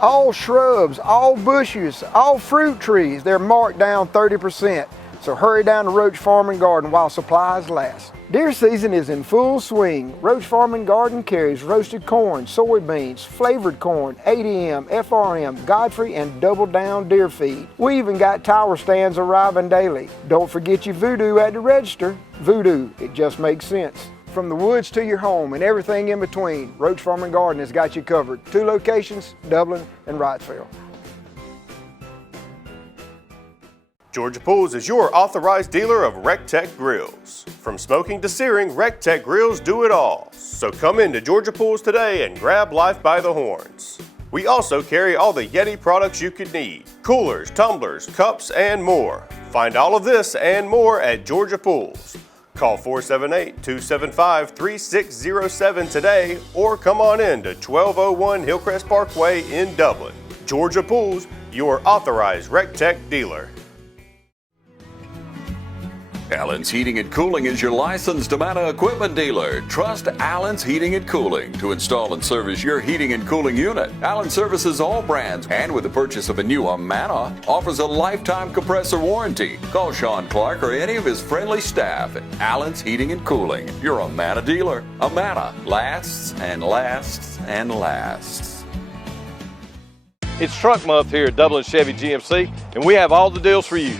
All shrubs, all bushes, all fruit trees, they're marked down 30%. So hurry down to Roach Farm and Garden while supplies last. Deer season is in full swing. Roach Farm and Garden carries roasted corn, soybeans, flavored corn, ADM, FRM, Godfrey, and Double Down deer feed. We even got tower stands arriving daily. Don't forget your Voodoo at the register. Voodoo, it just makes sense. From the woods to your home and everything in between, Roach Farm and Garden has got you covered. 2 locations, Dublin and Wrightsville. Georgia Pools is your authorized dealer of RecTech grills. From smoking to searing, RecTech grills do it all. So come into Georgia Pools today and grab life by the horns. We also carry all the Yeti products you could need. Coolers, tumblers, cups, and more. Find all of this and more at Georgia Pools. Call 478-275-3607 today or come on in to 1201 Hillcrest Parkway in Dublin. Georgia Pools, your authorized RecTech dealer. Allen's Heating and Cooling is your licensed Amana equipment dealer. Trust Allen's Heating and Cooling to install and service your heating and cooling unit. Allen services all brands, and with the purchase of a new Amana, offers a lifetime compressor warranty. Call Sean Clark or any of his friendly staff at Allen's Heating and Cooling, your Amana dealer. Amana lasts and lasts and lasts. It's truck month here at Dublin Chevy GMC, and we have all the deals for you.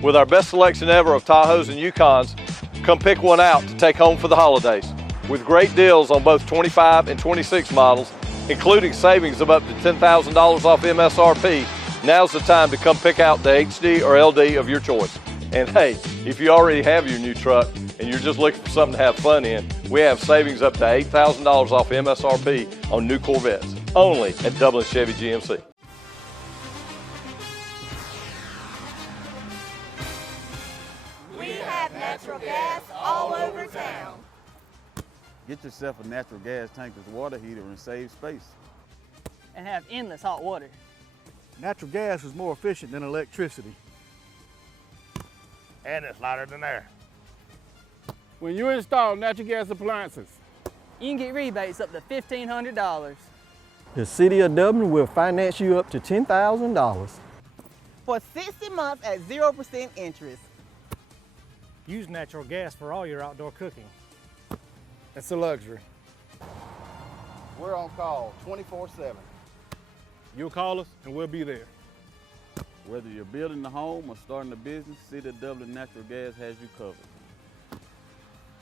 With our best selection ever of Tahoes and Yukons, come pick one out to take home for the holidays. With great deals on both 25 and 26 models, including savings of up to $10,000 off MSRP, now's the time to come pick out the HD or LD of your choice. And hey, if you already have your new truck and you're just looking for something to have fun in, we have savings up to $8,000 off MSRP on new Corvettes, only at Dublin Chevy GMC. Natural gas all over town. Get yourself a natural gas tankless water heater and save space. And have endless hot water. Natural gas is more efficient than electricity. And it's lighter than air. When you install natural gas appliances, you can get rebates up to $1,500. The City of Dublin will finance you up to $10,000. For 60 months at 0% interest. Use natural gas for all your outdoor cooking. It's a luxury. We're on call 24/7. You'll call us and we'll be there. Whether you're building a home or starting a business, City of Dublin Natural Gas has you covered.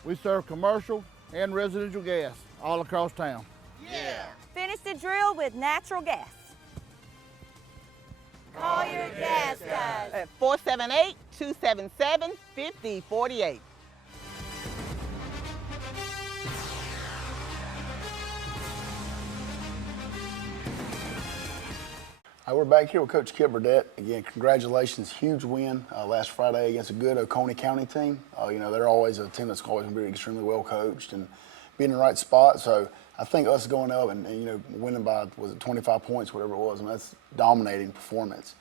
We serve commercial and residential gas all across town. Yeah. Finish the drill with natural gas. Call your gas guys at 478-277-5048. We're back here with Coach Kip Burdett. Again, congratulations, huge win last Friday against a good Oconee County team. They're always a team that's always been extremely well coached and be in the right spot. So I think us going up and winning by, was it 25 points, whatever it was, that's dominating performance.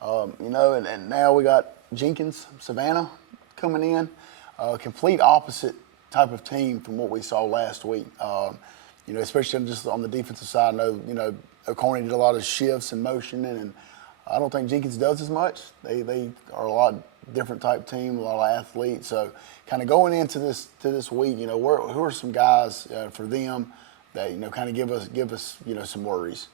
And now we got Jenkins, Savannah coming in, complete opposite type of team from what we saw last week. Especially just on the defensive side. I know, Oconee did a lot of shifts and motion, and I don't think Jenkins does as much. They are a lot different type team, a lot of athletes. So kind of going into this week, who are some guys for them that kind of give us some worries?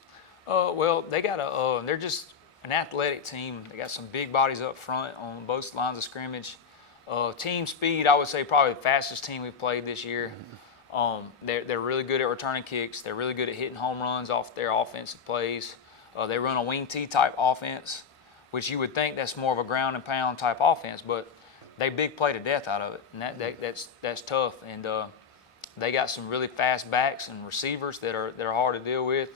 Well, they got they're just an athletic team. They got some big bodies up front on both lines of scrimmage. Team speed, I would say probably the fastest team we've played this year. They're really good at returning kicks. They're really good at hitting home runs off their offensive plays. They run a wing T type offense, which you would think that's more of a ground and pound type offense, but they big play to death out of it, and that's tough. And they got some really fast backs and receivers that are hard to deal with.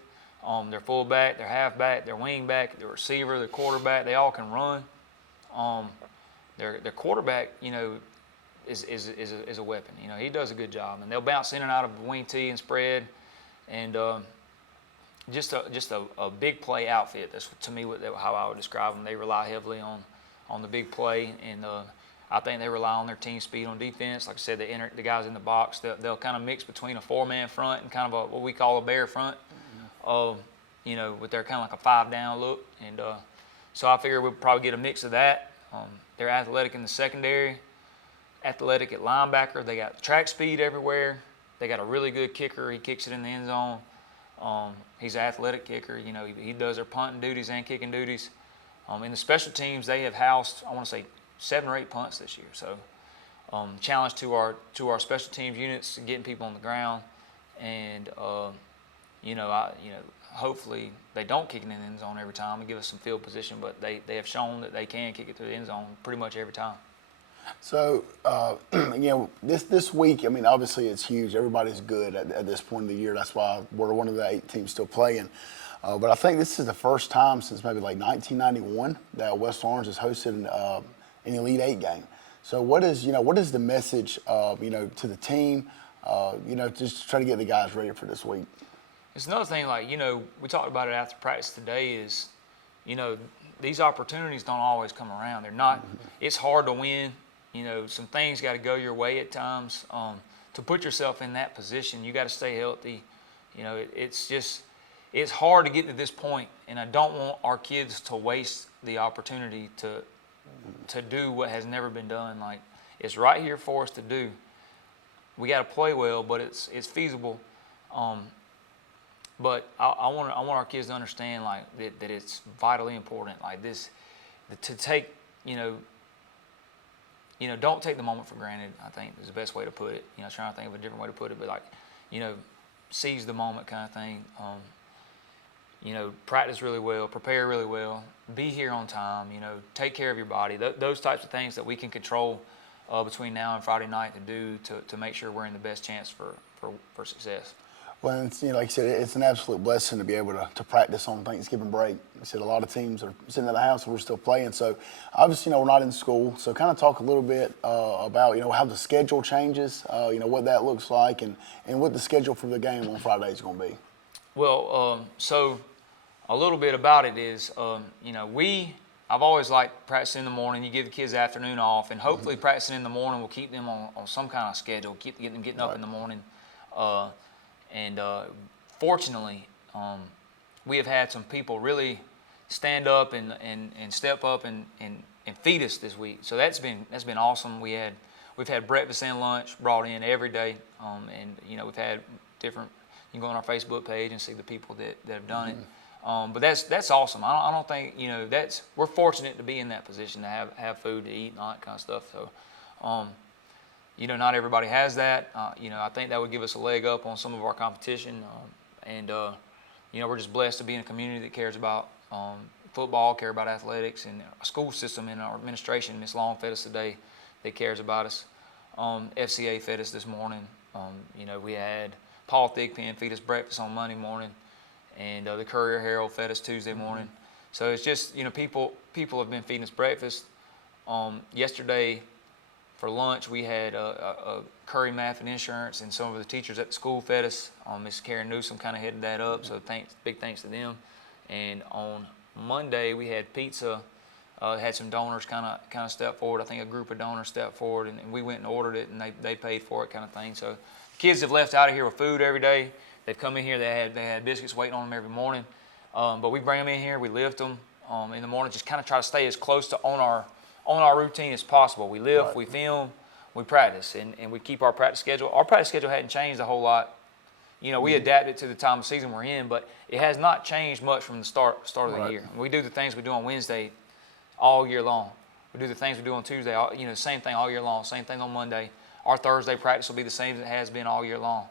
Their fullback, their halfback, their wingback, their receiver, their quarterback, they all can run. Their quarterback, is a weapon. He does a good job, and they'll bounce in and out of wing T and spread, and just a big play outfit. That's to me how I would describe them. They rely heavily on the big play, and I think they rely on their team speed on defense. Like I said, the guys in the box, they'll kind of mix between a 4-man front and kind of what we call a bear front, with their kind of like a 5-down look, and so I figure we'll probably get a mix of that. They're athletic in the secondary. Athletic at linebacker. They got track speed everywhere. They got a really good kicker. He kicks it in the end zone. He's an athletic kicker. He does their punting duties and kicking duties. In the special teams, they have housed, I want to say, 7 or 8 punts this year. So challenge to our special teams units, getting people on the ground, and hopefully they don't kick it in the end zone every time and give us some field position, but they have shown that they can kick it through the end zone pretty much every time. So, this week, obviously it's huge. Everybody's good at this point of the year. That's why we're one of the 8 teams still playing. But I think this is the first time since maybe like 1991 that West Orange has hosted an Elite 8 game. So what is the message, to the team, just to try to get the guys ready for this week? It's another thing, we talked about it after practice today is, these opportunities don't always come around. They're not, it's hard to win, some things got to go your way at times. To put yourself in that position, you got to stay healthy. It's hard to get to this point, and I don't want our kids to waste the opportunity to do what has never been done. Like, it's right here for us to do. We got to play well, but it's feasible. But I want our kids to understand like that it's vitally important. Like this, to take don't take the moment for granted. I think is the best way to put it. Trying to think of a different way to put it, but like seize the moment kind of thing. Practice really well, prepare really well, be here on time. Take care of your body. Those types of things that we can control between now and Friday night to do to make sure we're in the best chance for success. Well, it's, like you said, it's an absolute blessing to be able to practice on Thanksgiving break. Like I said, a lot of teams are sitting at the house and we're still playing. So obviously, we're not in school. So kind of talk a little bit about, how the schedule changes, what that looks like and what the schedule for the game on Friday is going to be. Well, so a little bit about it is, I've always liked practicing in the morning. You give the kids the afternoon off, and hopefully practicing in the morning will keep them on some kind of schedule, keep them getting up in the morning. Fortunately, we have had some people really stand up and step up and feed us this week. So that's been awesome. We've had breakfast and lunch brought in every day, we've had different. You can go on our Facebook page and see the people that have done it. But that's awesome. I don't think we're fortunate to be in that position to have food to eat and all that kind of stuff. So. Not everybody has that. I think that would give us a leg up on some of our competition. We're just blessed to be in a community that cares about football, care about athletics, and a school system and our administration. Ms. Long fed us today that cares about us. FCA fed us this morning. We had Paul Thigpen feed us breakfast on Monday morning, and the Courier Herald fed us Tuesday morning. So it's just, people have been feeding us breakfast. Yesterday, for lunch, we had a Curry Math and Insurance, and some of the teachers at the school fed us. Miss Karen Newsom kind of headed that up, so big thanks to them. And on Monday, we had pizza. Had some donors kind of step forward. I think a group of donors stepped forward, and we went and ordered it, and they paid for it, kind of thing. So kids have left out of here with food every day. They've come in here. They had biscuits waiting on them every morning. But we bring them in here. We lift them in the morning. Just kind of try to stay as close to on our routine as possible. We lift, we film, we practice, and we keep our practice schedule. Our practice schedule hadn't changed a whole lot. We adapted to the time of season we're in, but it has not changed much from the start of the year. We do the things we do on Wednesday all year long. We do the things we do on Tuesday, same thing all year long, same thing on Monday. Our Thursday practice will be the same as it has been all year long.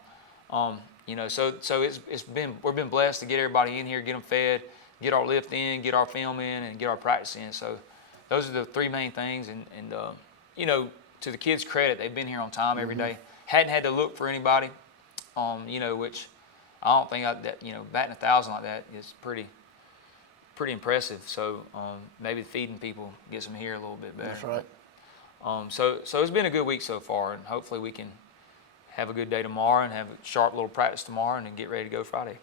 So we've been blessed to get everybody in here, get them fed, get our lift in, get our film in, and get our practice in. So those are the three main things, and to the kids' credit, they've been here on time every day. Hadn't had to look for anybody, which I don't think batting 1,000 like that is pretty impressive. So maybe feeding people gets them here a little bit better. That's right. So it's been a good week so far, and hopefully we can have a good day tomorrow and have a sharp little practice tomorrow and then get ready to go Friday.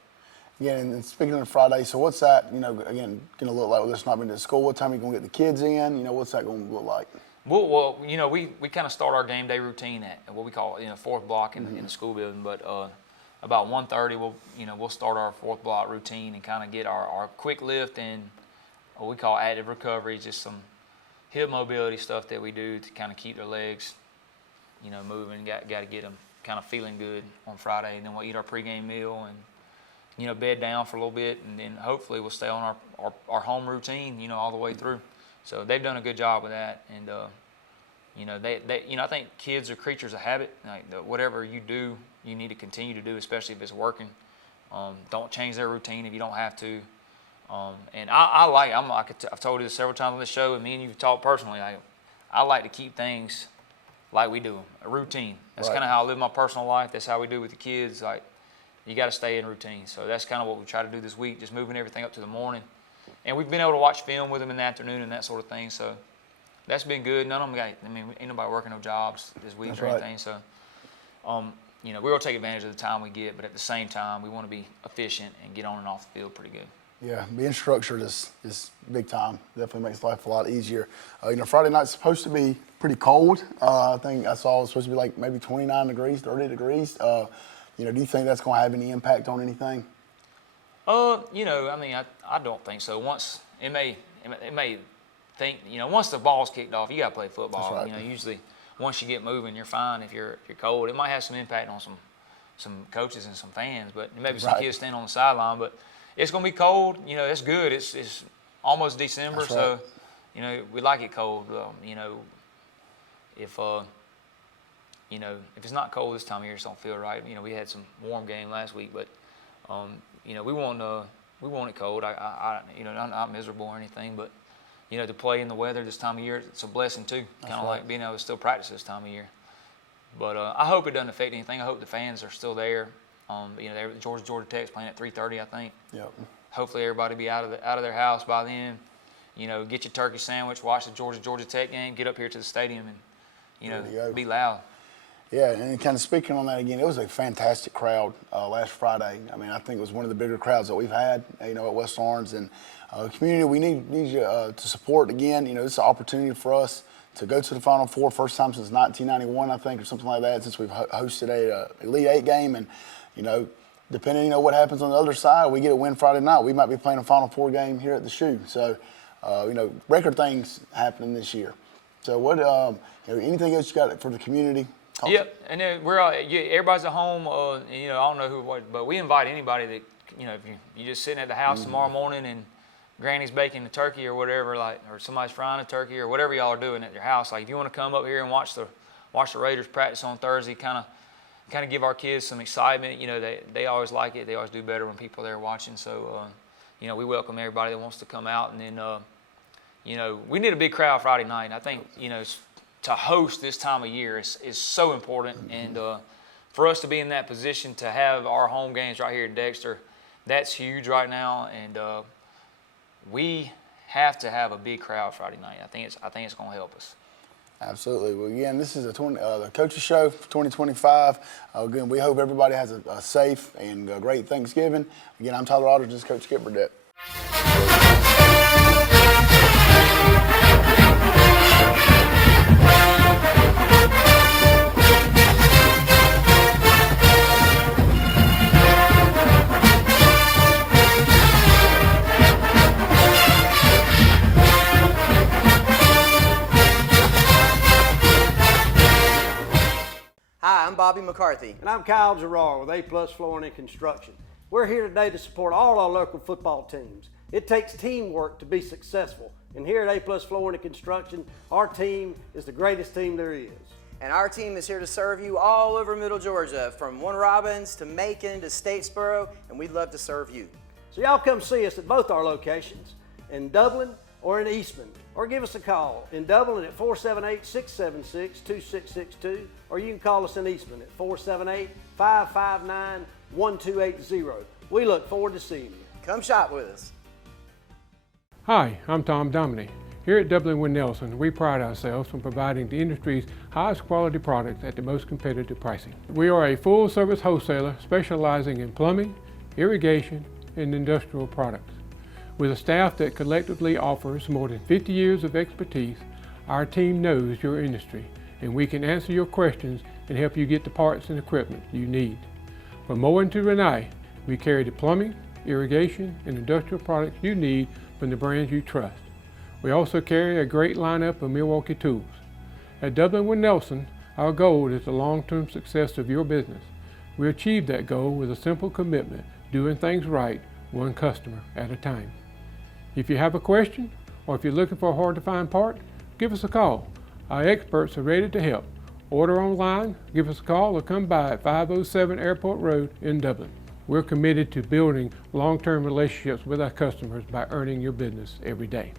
Yeah, and speaking of Friday, so what's that, again, going to look like with us not being to school? What time are you going to get the kids in? What's that going to look like? Well, we kind of start our game day routine at what we call, fourth block in the school building. But about 1:30, we'll start our fourth block routine and kind of get our quick lift and what we call active recovery, just some hip mobility stuff that we do to kind of keep their legs, moving. Got to get them kind of feeling good on Friday, and then we'll eat our pregame meal and bed down for a little bit, and then hopefully we'll stay on our home routine, all the way through. So they've done a good job with that, and I think kids are creatures of habit. Like whatever you do, you need to continue to do, especially if it's working. Don't change their routine if you don't have to. And I've told you this several times on this show, and me and you've talked personally. I like to keep things like we do them, a routine. That's kind of how I live my personal life. That's how we do with the kids. Like, you got to stay in routine. So that's kind of what we try to do this week, just moving everything up to the morning. And we've been able to watch film with them in the afternoon and that sort of thing. So that's been good. None of them ain't nobody working no jobs this week or anything. So, we're going to take advantage of the time we get, but at the same time, we want to be efficient and get on and off the field pretty good. Yeah, being structured is big time. Definitely makes life a lot easier. Friday night's supposed to be pretty cold. I think I saw it was supposed to be like maybe 29 degrees, 30 degrees. Do you think that's going to have any impact on anything? I don't think so. Once it may think, once the ball's kicked off, you got to play football. That's right. Usually once you get moving, you're fine. If you're cold, it might have some impact on some coaches and some fans, but maybe some kids standing on the sideline. But it's going to be cold. It's good. It's almost December, That's so right. we like it cold. If it's not cold this time of year, it just don't feel right. We had some warm game last week, but we want it cold. I'm not miserable or anything, but to play in the weather this time of year, it's a blessing too. Kind of like being able to still practice this time of year. But I hope it doesn't affect anything. I hope the fans are still there. Georgia Tech's playing at 3:30, I think. Yep. Hopefully everybody be out of their house by then. Get your turkey sandwich, watch the Georgia Tech game, get up here to the stadium, and be loud. Yeah, and kind of speaking on that again, it was a fantastic crowd last Friday. I think it was one of the bigger crowds that we've had, at West Orange. And community, we need you to support again. It's an opportunity for us to go to the Final Four, first time since 1991, I think, or something like that, since we've hosted a Elite Eight game. And, depending, what happens on the other side, we get a win Friday night, we might be playing a Final Four game here at the Shoe. So, record things happening this year. So what, anything else you got for the community? Yep, and then everybody's at home. I don't know but we invite anybody that if you're just sitting at the house tomorrow morning and Granny's baking the turkey or whatever, or somebody's frying a turkey or whatever y'all are doing at your house. If you want to come up here and watch the Raiders practice on Thursday, kind of give our kids some excitement. They always like it. They always do better when people are there watching. So we welcome everybody that wants to come out, and then we need a big crowd Friday night. And I think to host this time of year is so important. And for us to be in that position to have our home games right here in Dexter, that's huge right now. And we have to have a big crowd Friday night. I think it's going to help us. Absolutely. Well, again, this is the Coaches Show for 2025. Again, we hope everybody has a safe and great Thanksgiving. Again, I'm Tyler Aldridge, this is Coach Skip Burdett. Hi, I'm Bobby McCarthy. And I'm Kyle Gerard with A+ Flooring and Construction. We're here today to support all our local football teams. It takes teamwork to be successful. And here at A+ Flooring and Construction, our team is the greatest team there is. And our team is here to serve you all over Middle Georgia, from Warner Robins to Macon to Statesboro, and we'd love to serve you. So y'all come see us at both our locations, in Dublin or in Eastman, or give us a call. In Dublin at 478-676-2662, or you can call us in Eastman at 478-559-1280. We look forward to seeing you. Come shop with us. Hi, I'm Tom Dominy. Here at Dublin Wynn Nelson, we pride ourselves on providing the industry's highest quality products at the most competitive pricing. We are a full-service wholesaler specializing in plumbing, irrigation, and industrial products. With a staff that collectively offers more than 50 years of expertise, our team knows your industry, and we can answer your questions and help you get the parts and equipment you need. From mowing to Renee, we carry the plumbing, irrigation, and industrial products you need from the brands you trust. We also carry a great lineup of Milwaukee tools. At Dublin Wynn Nelson, our goal is the long-term success of your business. We achieve that goal with a simple commitment, doing things right, one customer at a time. If you have a question, or if you're looking for a hard-to-find part, give us a call. Our experts are ready to help. Order online, give us a call, or come by at 507 Airport Road in Dublin. We're committed to building long-term relationships with our customers by earning your business every day.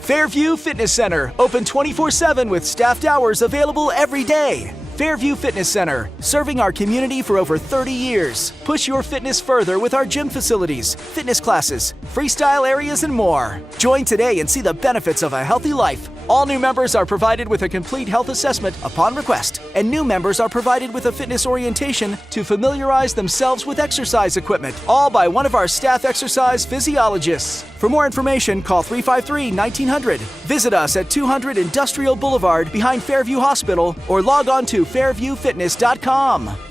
Fairview Fitness Center, open 24/7 with staffed hours available every day. Fairview Fitness Center, serving our community for over 30 years. Push your fitness further with our gym facilities, fitness classes, freestyle areas, and more. Join today and see the benefits of a healthy life, All new members are provided with a complete health assessment upon request, and new members are provided with a fitness orientation to familiarize themselves with exercise equipment, all by one of our staff exercise physiologists. For more information, call 353-1900. Visit us at 200 Industrial Boulevard behind Fairview Hospital or log on to fairviewfitness.com.